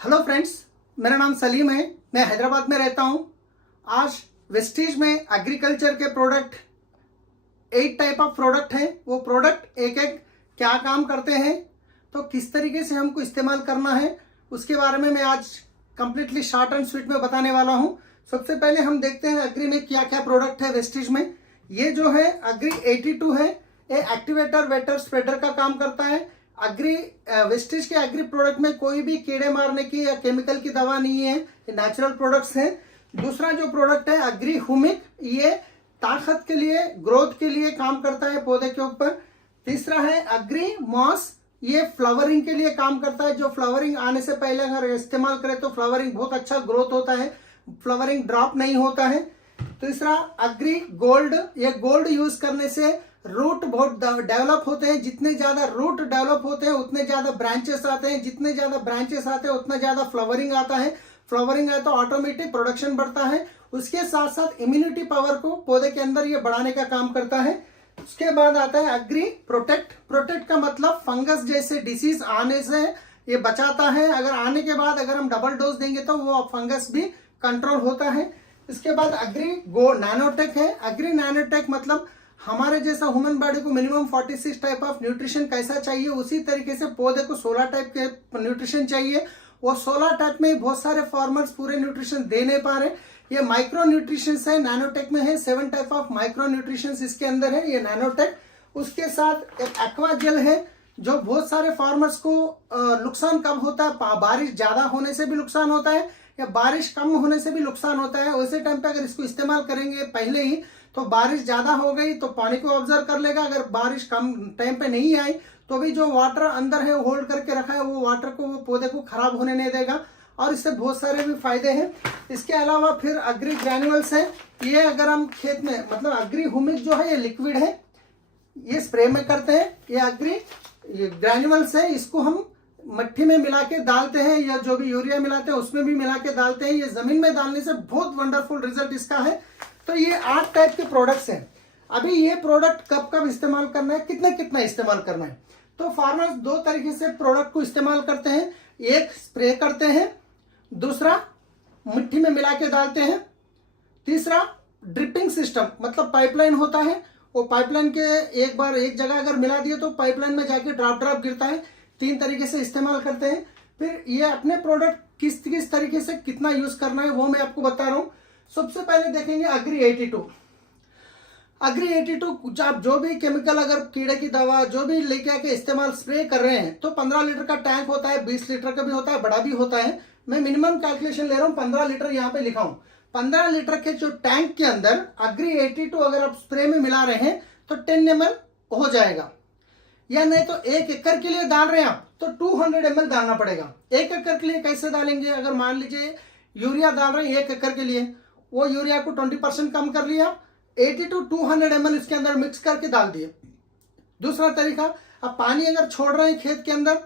Hello friends, मेरा नाम सलीम है। मैं हैदराबाद में रहता हूं। आज वेस्टीज में एग्रीकल्चर के प्रोडक्ट 8 टाइप ऑफ प्रोडक्ट हैं। वो प्रोडक्ट एक एक क्या काम करते हैं, तो किस तरीके से हमको इस्तेमाल करना है, उसके बारे में मैं आज कंप्लीटली शॉर्ट एंड स्वीट में बताने वाला हूं। सबसे पहले हम देखते हैं एग्री में क्या क्या प्रोडक्ट है वेस्टीज में। ये जो है एग्री 82 है। ये एक्टिवेटर वेटर स्प्रेडर का काम करता है। एग्री वेस्टीज के एग्री प्रोडक्ट में कोई भी कीड़े मारने की या केमिकल की दवा नहीं है, ये नेचुरल प्रोडक्ट्स हैं। दूसरा जो प्रोडक्ट है एग्री हुमिक, ये ताकत के लिए, ग्रोथ के लिए काम करता है पौधे के ऊपर। तीसरा है एग्री मॉस, ये फ्लावरिंग के लिए काम करता है। जो फ्लावरिंग आने से पहले अगर इस्तेमाल करें तो फ्लावरिंग बहुत अच्छा ग्रोथ होता है, फ्लावरिंग ड्रॉप नहीं होता है। तीसरा एग्री गोल्ड, ये गोल्ड यूज करने से रूट बहुत डेवलप होते हैं। जितने ज्यादा रूट डेवलप होते हैं उतने ज्यादा ब्रांचेस आते हैं, जितने ज्यादा ब्रांचेस आते हैं उतना ज्यादा फ्लावरिंग आता है। फ्लावरिंग आए तो ऑटोमेटिक प्रोडक्शन बढ़ता है। उसके साथ साथ इम्यूनिटी पावर को पौधे के अंदर ये बढ़ाने का काम करता है। उसके बाद आता है एग्री प्रोटेक्ट। प्रोटेक्ट का मतलब फंगस जैसे डिसीज आने से ये बचाता है। अगर आने के बाद अगर हम डबल डोज देंगे तो वो फंगस भी कंट्रोल होता है। इसके बाद एग्री गो नैनोटेक है। एग्री नैनोटेक मतलब हमारे जैसा ह्यूमन बॉडी को मिनिमम 46 टाइप ऑफ न्यूट्रिशन कैसा चाहिए, उसी तरीके से पौधे को 16 टाइप के न्यूट्रिशन चाहिए। वो 16 टाइप में बहुत सारे फार्मर्स पूरे न्यूट्रिशन दे नहीं पा रहे। ये माइक्रो न्यूट्रिशन है, नैनोटेक में है 7 टाइप ऑफ माइक्रो न्यूट्रिशन इसके अंदर है, ये नैनोटेक। उसके साथ एक एक्वा जेल है, जो बहुत सारे फार्मर्स को नुकसान कब होता है, बारिश ज्यादा होने से भी नुकसान होता है या बारिश कम होने से भी नुकसान होता है। वैसे टाइम पे अगर इसको इस्तेमाल करेंगे पहले ही, तो बारिश ज्यादा हो गई तो पानी को ऑब्जर्व कर लेगा। अगर बारिश कम टाइम पे नहीं आई तो भी जो वाटर अंदर है होल्ड करके रखा है, वो वाटर को, वो पौधे को खराब होने नहीं देगा। और इससे बहुत सारे भी फायदे हैं। इसके अलावा फिर एग्री ग्रैन्युअल्स है। ये अगर हम खेत में, मतलब एग्री हुमिक जो है ये लिक्विड है, ये स्प्रे में करते हैं। ये एग्री ग्रैन्युअल्स है, इसको हम मट्टी में मिला के डालते हैं, या जो भी यूरिया मिलाते हैं उसमें भी मिला के डालते हैं। ये जमीन में डालने से बहुत वंडरफुल रिजल्ट इसका है। तो ये 8 टाइप के प्रोडक्ट्स हैं। अभी ये प्रोडक्ट कब कब इस्तेमाल करना है, कितना कितना इस्तेमाल करना है, तो फार्मर्स 2 तरीके से प्रोडक्ट को इस्तेमाल करते हैं। एक स्प्रे करते हैं, दूसरा मिट्टी में मिला के डालते हैं। तीसरा ड्रिपिंग सिस्टम, मतलब पाइपलाइन होता है, वो पाइपलाइन के एक बार एक जगह अगर मिला दिए तो पाइपलाइन में जाके ड्रॉप ड्रॉप गिरता है। 3 तरीके से इस्तेमाल करते हैं। फिर ये अपने प्रोडक्ट किस किस तरीके से कितना यूज करना है वो मैं आपको बता रहा हूं। सबसे पहले देखेंगे एग्री 82। एग्री 82 आप जो भी केमिकल, अगर कीड़े की दवा जो भी लेके आके इस्तेमाल स्प्रे कर रहे हैं, तो 15 लीटर का टैंक होता है, 20 लीटर का भी होता है, बड़ा भी होता है। मैं मिनिमम कैलकुलेशन ले रहा हूं, 15 लीटर यहाँ पे लिखा हूं। 15 लीटर के जो टैंक के अंदर एग्री 82 अगर आप स्प्रे में मिला रहे हैं तो 10 ml हो जाएगा। या नहीं तो 1 एकड़ के लिए डाल रहे हैं आप तो 200 ml डालना पड़ेगा। 1 एकड़ के लिए कैसे डालेंगे, अगर मान लीजिए यूरिया डाल रहे हैं 1 एकड़ के लिए, वो यूरिया को 20% कम कर लिया, 82 200 ml इसके अंदर मिक्स करके डाल दिए। दूसरा तरीका, आप पानी अगर छोड़ रहे हैं खेत के अंदर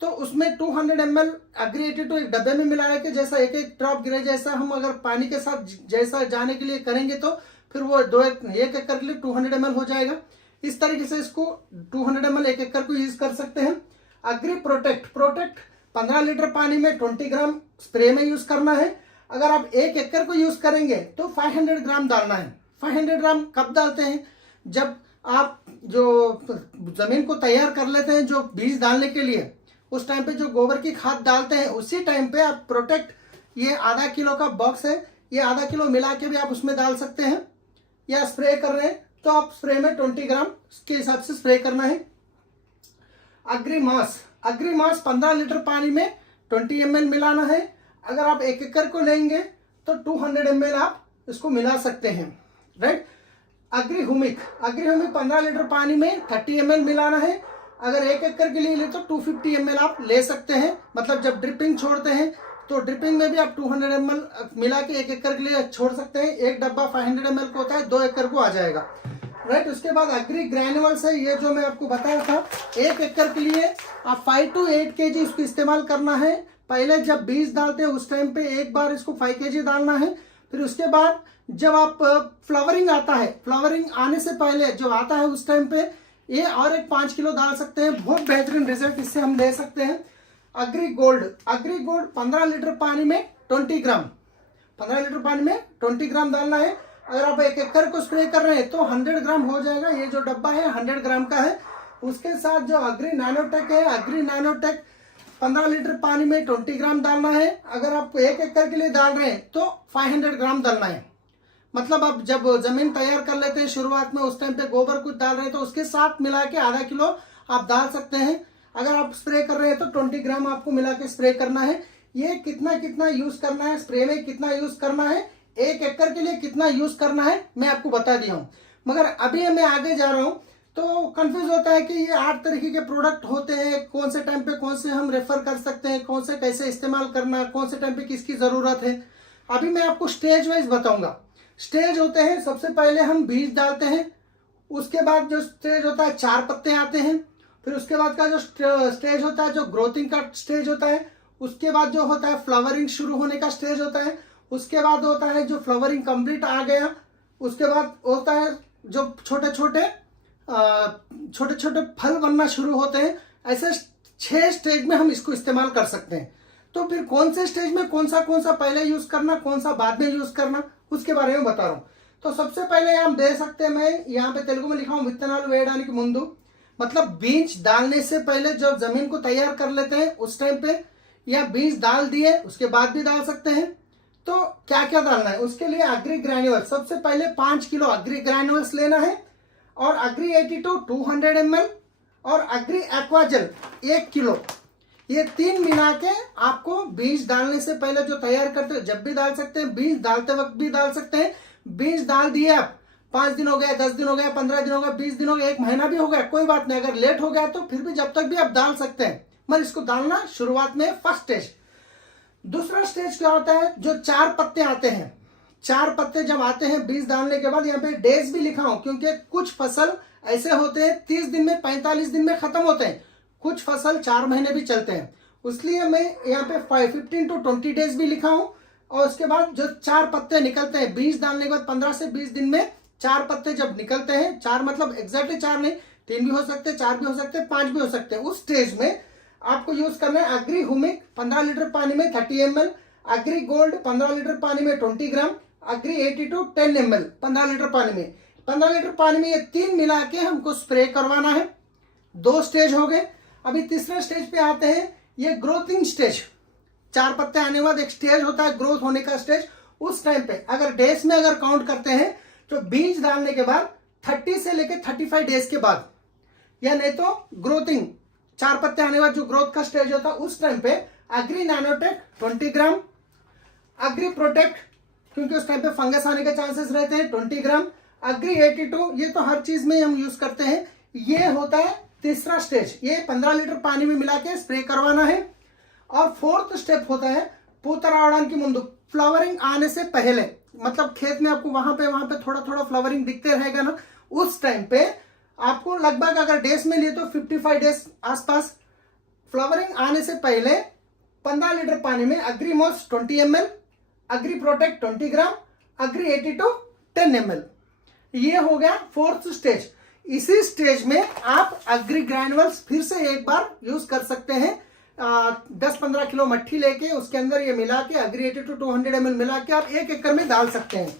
तो उसमें 200 ml एग्री 82 एक डब्बे में मिला के, जैसा एक एक ड्रॉप गिरे जैसा हम अगर पानी के साथ जैसा जाने के लिए करेंगे तो फिर वो 1 एकड़ के लिए 200 ml हो जाएगा। इस तरीके से इसको 200 ml 1 एकड़ को यूज कर सकते हैं। एग्री प्रोटेक्ट, 15 लीटर पानी में 20 ग्राम स्प्रे में यूज करना है। अगर आप 1 एकड़ को यूज करेंगे तो 500 ग्राम डालना है। 500 ग्राम कब डालते हैं, जब आप जो जमीन को तैयार कर लेते हैं जो बीज डालने के लिए, उस टाइम पे जो गोबर की खाद डालते हैं उसी टाइम पे आप प्रोटेक्ट, ये आधा किलो का बॉक्स है, ये आधा किलो मिला के भी आप उसमें डाल सकते हैं। या स्प्रे कर रहे हैं तो आप स्प्रे में 20 ग्राम के हिसाब से स्प्रे करना है। एग्री मास, एग्री मास 15 लीटर पानी में 20 ml मिलाना है। अगर आप 1 एकड़ को लेंगे तो 200 ml आप इसको मिला सकते हैं, right. Agri humic, agri humic 15 litre पानी में 30 ml मिलाना है। अगर 1 एकड़ के लिए ले तो 250 ml आप ले सकते हैं। मतलब जब ड्रिपिंग छोड़ते हैं तो ड्रिपिंग में भी आप 200 ml मिला के 1 एकड़ के लिए छोड़ सकते हैं। एक डब्बा 500 ml को होता है, 2 एकड़ को आ जाएगा, राइट। उसके बाद एग्री ग्रैन्युअल्स है, ये जो मैं आपको बताया था, 1 एकड़ के लिए आप 5 to 8 kg इसको इस्तेमाल करना है। पहले जब बीज डालते हैं उस टाइम पे एक बार इसको 5 kg डालना है। फिर उसके बाद जब आप फ्लावरिंग आता है, फ्लावरिंग आने से पहले जो आता है उस टाइम पे ये और एक 5 किलो डाल सकते हैं। बहुत बेहतरीन रिजल्ट इससे हम ले सकते हैं। अग्री गोल्ड 15 लीटर पानी में 20 ग्राम, 15 लीटर पानी में 20 ग्राम डालना है। अगर आप 1 एकड़ को स्प्रे कर रहे हैं तो 100 ग्राम हो जाएगा। ये जो डब्बा है 100 ग्राम का है। उसके साथ जो अग्री नैनोटेक है, अग्री नैनोटेक 15 लीटर पानी में 20 ग्राम डालना है। अगर आप 1 एकड़ के लिए डाल रहे हैं तो 500 ग्राम डालना है। मतलब आप जब जमीन तैयार कर लेते हैं शुरुआत में, उस टाइम पे गोबर कुछ डाल रहे हैं तो उसके साथ मिला के आधा किलो आप डाल सकते हैं। अगर आप स्प्रे कर रहे हैं तो 20 ग्राम आपको मिला के स्प्रे करना है। ये कितना यूज करना है, स्प्रे में कितना यूज करना है, 1 एकड़ के लिए कितना यूज करना है, मैं आपको बता दिया हूँ। मगर अभी मैं आगे जा रहा हूँ तो कंफ्यूज होता है कि ये 8 तरीके के प्रोडक्ट होते हैं, कौन से टाइम पे कौन से हम रेफर कर सकते हैं, कौन से कैसे इस्तेमाल करना, कौन से टाइम पे किसकी जरूरत है। अभी मैं आपको स्टेज वाइज बताऊंगा। स्टेज होते हैं, सबसे पहले हम बीज डालते हैं। उसके बाद जो स्टेज होता है 4 पत्ते आते हैं। फिर उसके बाद का जो स्टेज होता है जो ग्रोथिंग का स्टेज होता है। उसके बाद जो होता है फ्लावरिंग शुरू होने का स्टेज होता है। उसके बाद होता है जो फ्लावरिंग कंप्लीट आ गया। उसके बाद होता है जो छोटे छोटे फल बनना शुरू होते हैं। ऐसे 6 स्टेज में हम इसको इस्तेमाल कर सकते हैं। तो फिर कौन से स्टेज में कौन सा पहले यूज करना, कौन सा बाद में यूज करना, उसके बारे में बता रहा हूँ। तो सबसे पहले हम दे सकते हैं, मैं यहाँ पे तेलुगु में लिखा हूँ वित्तनालु वेयडानिकी मुंदु, मतलब बीज डालने से पहले जब जमीन को तैयार कर लेते हैं उस टाइम पे, या बीज डाल दिए उसके बाद भी डाल सकते हैं। तो क्या क्या डालना है उसके लिए अग्री ग्रैन्युअल, सबसे पहले 5 किलो अग्री ग्रैन्युअल्स लेना है, और अग्री 82 200 ml, और अग्री एक्वाजेल 1 किलो। ये 3 मिला के आपको बीज डालने से पहले जो तैयार करते हैं, जब भी डाल सकते हैं, बीज डालते वक्त भी डाल सकते हैं। बीज डाल दिए आप, 5 दिन हो गया, 10 दिन हो गया, 15 दिन हो गया, 20 दिन हो गया, 1 महीना भी हो गया, कोई बात नहीं। अगर लेट हो गया तो फिर भी जब तक भी आप डाल सकते हैं, मगर इसको डालना शुरुआत में फर्स्ट स्टेज। दूसरा स्टेज क्या होता है, जो 4 पत्ते आते हैं। 4 पत्ते जब आते हैं बीज डालने के बाद, यहाँ पे डेज भी लिखा हूं क्योंकि कुछ फसल ऐसे होते हैं 30 दिन में, 45 दिन में खत्म होते हैं, कुछ फसल 4 महीने भी चलते हैं। इसलिए मैं यहाँ पे 15 to 20 डेज भी लिखा हूं। और उसके बाद जो 4 पत्ते निकलते हैं बीज डालने के बाद 15 से 20 दिन में 4 पत्ते जब निकलते हैं, 4 मतलब एग्जैक्टली 4 नहीं, 3 भी हो सकते हैं, 4 भी हो सकते हैं, 5 भी हो सकते हैं। उस स्टेज में आपको यूज करना है अग्री हुमिक 15 लीटर पानी में 30 ml, अग्री गोल्ड 15 लीटर पानी में 20 ग्राम, अग्री 82 10 ml 15 लीटर पानी में। 15 लीटर पानी में ये 3 मिला के हमको स्प्रे करवाना है। 2 स्टेज हो गए। अभी तीसरे स्टेज पे आते हैं, ये ग्रोथिंग स्टेज। 4 पत्ते आने के बाद एक स्टेज होता है ग्रोथ होने का स्टेज। उस टाइम पे अगर डेज में अगर काउंट करते हैं तो बीज डालने के बाद 30 से लेके 35 डेज के बाद, या नहीं तो ग्रोथिंग 4 पत्ते आने के बाद जो ग्रोथ का स्टेज होता है उस टाइम पे अग्री नैनोटेक 20 ग्राम, अग्री प्रोटेक्ट क्योंकि उस टाइम पे फंगस आने के चांसेस रहते हैं 20 ग्राम, अग्री 82, ये तो हर चीज में हम यूज करते हैं। ये होता है तीसरा स्टेज, ये 15 लीटर पानी में मिला के स्प्रे करवाना है। और 4th स्टेप होता है पूता रावडानिकी मुंदु, फ्लावरिंग आने से पहले, मतलब खेत में आपको वहां पे थोड़ा फ्लावरिंग दिखते रहेगा ना, उस टाइम पे आपको लगभग अगर डेज में लिए तो 55 डेज आसपास, फ्लावरिंग आने से पहले 15 लीटर पानी में अग्रीमोस 20 ml, अग्री प्रोटेक्ट 20 ग्राम, अग्री 82 10 ml। ये हो गया 4th स्टेज। इसी स्टेज में आप अग्री ग्रैन्युअल्स फिर से एक बार यूज कर सकते हैं। 10-15 किलो मट्ठी लेके उसके अंदर ये मिला के अग्री 82 200 ml मिला के आप 1 एकड़ में डाल सकते हैं।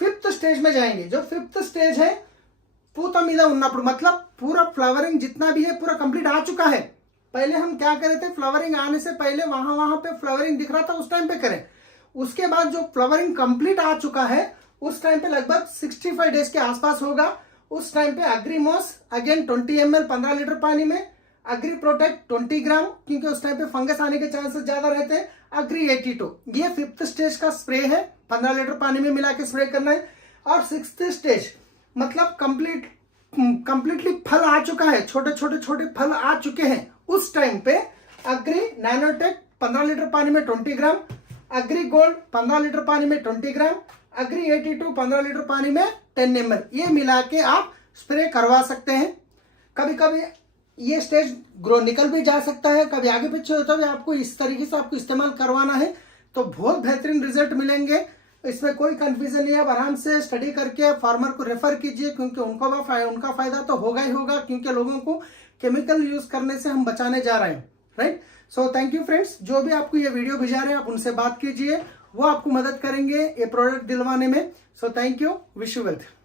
5th स्टेज में जाएंगे। जो 5th स्टेज है पूता मीदा उन्नपुर, मतलब पूरा फ्लावरिंग जितना भी है पूरा कंप्लीट आ चुका है। पहले हम क्या करे थे, फ्लावरिंग आने से पहले वहां पे फ्लावरिंग दिख रहा था उस टाइम पे करें। उसके बाद जो फ्लावरिंग कंप्लीट आ चुका है उस टाइम पे लगभग 65 डेज के आसपास होगा। उस टाइम पे अग्रीमोस अगेन 20 ml 15 लीटर पानी में, अग्री प्रोटेक्ट 20 ग्राम क्योंकि उस टाइम पे फंगस आने के चांसेस ज्यादा रहते हैं, अग्री 82। ये 5th स्टेज का स्प्रे है, 15 लीटर पानी में मिला के स्प्रे करना है। और 6th स्टेज मतलब कंप्लीटली फल आ चुका है, छोटे फल आ चुके हैं, उस टाइम पे अग्री नैनोटेक 15 लीटर पानी में 20 ग्राम, अग्री गोल्ड 15 लीटर पानी में 20 ग्राम, अग्री 82 15 लीटर पानी में 10 ml, ये मिला के आप स्प्रे करवा सकते हैं। कभी कभी ये स्टेज ग्रो निकल भी जा सकता है, कभी आगे पीछे होता है, आपको इस तरीके से आपको इस्तेमाल करवाना है तो बहुत बेहतरीन रिजल्ट मिलेंगे। इसमें कोई कंफ्यूजन नहीं है। आप आराम से स्टडी करके फार्मर को रेफर कीजिए क्योंकि उनका फायदा तो होगा ही होगा, क्योंकि लोगों को केमिकल यूज करने से हम बचाने जा रहे हैं। Right. So thank you friends, जो भी आपको ये वीडियो भेजा रहे हैं आप उनसे बात कीजिए, वो आपको मदद करेंगे ये प्रोडक्ट दिलवाने में। So thank you, wish you wealth.